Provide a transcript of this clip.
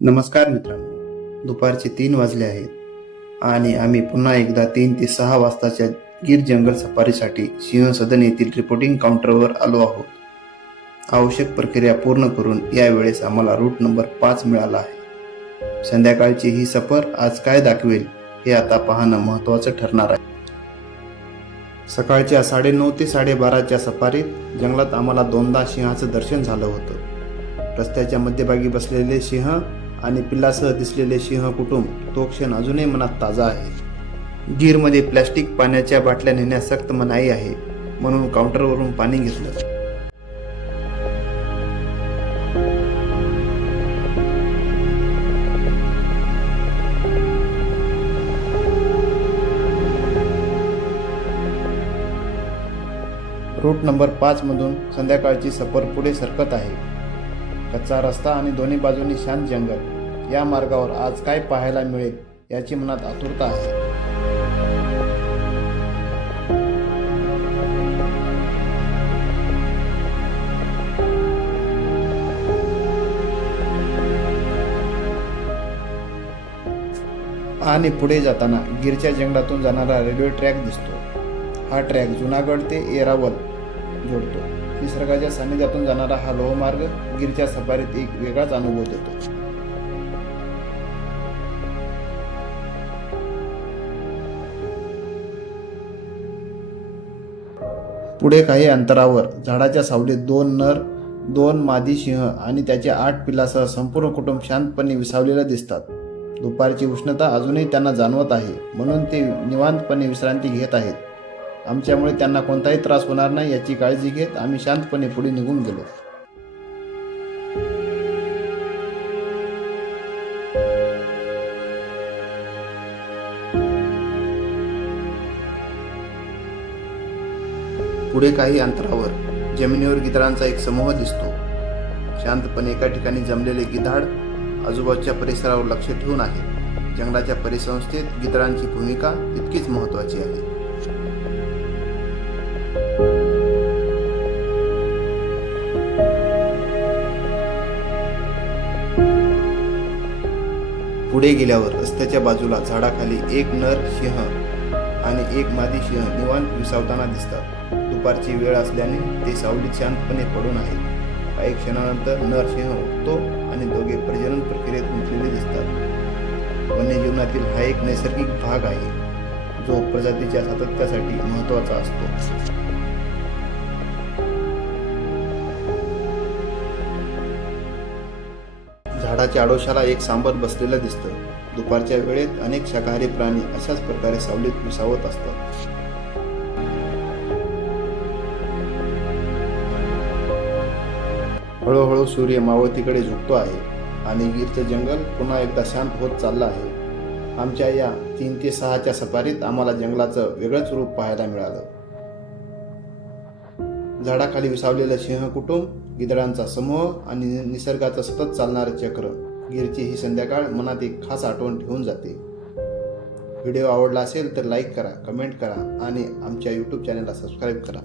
नमस्कार मित्रांनो, दुपारचे 3 वाजले आहेत आणि आम्ही पुन्हा एकदा 3 ते 6 वाजताच्या गीर जंगल सफारीसाठी सिंह सदन येथील रिपोर्टिंग काउंटरवर आलो आहोत. आवश्यक प्रक्रिया पूर्ण करून यावेळेस आम्हाला रूट नंबर 5 मिळाला आहे. संध्याकाळची ही सफर आज काय दाखवेल हे आता पाहणं महत्त्वाचं ठरणार आहे. सकाळच्या 9:30 ते 12:30च्या सफारीत जंगलात आम्हाला दोनदा सिंहाचं दर्शन झालं होतं. रस्त्याच्या मध्यभागी बसलेले सिंह आणि पिल्लासह दिसलेले सिंह कुटुंब तो क्षण अजूनही मनात ताजा आहे. गीरमध्ये प्लॅस्टिक पाण्याच्या बाटल्या नेण्यास सक्त मनाई आहे, म्हणून काउंटरवरून पाणी घेतलं. रूट नंबर 5 मधून संध्याकाळची सफर पुढे सरकत आहे. कच्चा रस्ता आणि दोन्ही बाजूनी शांत जंगल. या मार्गावर आज काय पाहायला मिळेल याची मनात आतुरता आहे. आणि पुढे जाताना गिरच्या जंगलातून जाणारा रेल्वे ट्रॅक दिसतो. हा ट्रॅक जुनागड ते येरावल जोडतो. निसर्गाच्या सानिध्यातून जाणारा हा लोहमार्ग गिरच्या सफारीत एक वेगळाच अनुभव देतो. पुढे काही अंतरावर झाडाच्या सावलीत 2 नर, 2 मादी सिंह आणि त्याच्या 8 पिल्लासह संपूर्ण कुटुंब शांतपणे विसावलेलं दिसतात. दुपारची उष्णता अजूनही त्यांना जाणवत आहे, म्हणून ते निवांतपणे विश्रांती घेत आहेत. आमच्यामुळे त्यांना कोणताही त्रास होणार नाही याची काळजी घेत आम्ही शांतपणे पुढे निघून गेलो. पुढे काही अंतरावर जमिनीवर गिधाडांचा एक समूह दिसतो. शांतपणे एका ठिकाणी जमलेले गिधाड आजूबाजूच्या परिसरावर लक्ष ठेवून आहे. जंगलाच्या परिसंस्थेत गिधाडांची भूमिका तितकीच महत्त्वाची आहे. पुढे गेल्यावर रस्त्याच्या बाजूला झाडाखाली एक नर सिंह आणि एक मादी सिंह निवांत विसावताना दिसतात. दुपारची वेळ असल्याने ते सावलीत शांतपणे पडून आहेत. काही क्षणानंतर नर सिंह उठतो आणि दोघे प्रजनन प्रक्रियेत गुंतलेले दिसतात. वन्यजीवनातील हा एक नैसर्गिक भाग आहे, जो प्रजातीच्या सातत्यासाठी महत्त्वाचा असतो. झाडाच्या आडोशाला एक सांबर बसलेलं दिसतं. दुपारच्या वेळेत अनेक शाकाहारी प्राणी अशाच प्रकारे सावलीत विसावत असतात. हळूहळू सूर्य मावळतीकडे झुकतो आहे आणि गीरचं जंगल पुन्हा एकदा शांत होत चाललं आहे. आमच्या या 3 ते 6च्या सफारीत आम्हाला जंगलाचं वेगळंच रूप पाहायला मिळालं. झाडाखाली विसावलेलं सिंह कुटुंब, गिधाडांचा समूह आणि निसर्गाचं सतत चालणारं चक्र. गीरची ही संध्याकाळ मनात एक खास आठवण ठेवून जाते. व्हिडिओ आवडला असेल तर लाईक करा, कमेंट करा आणि आमच्या YouTube चॅनलला सबस्क्राईब करा.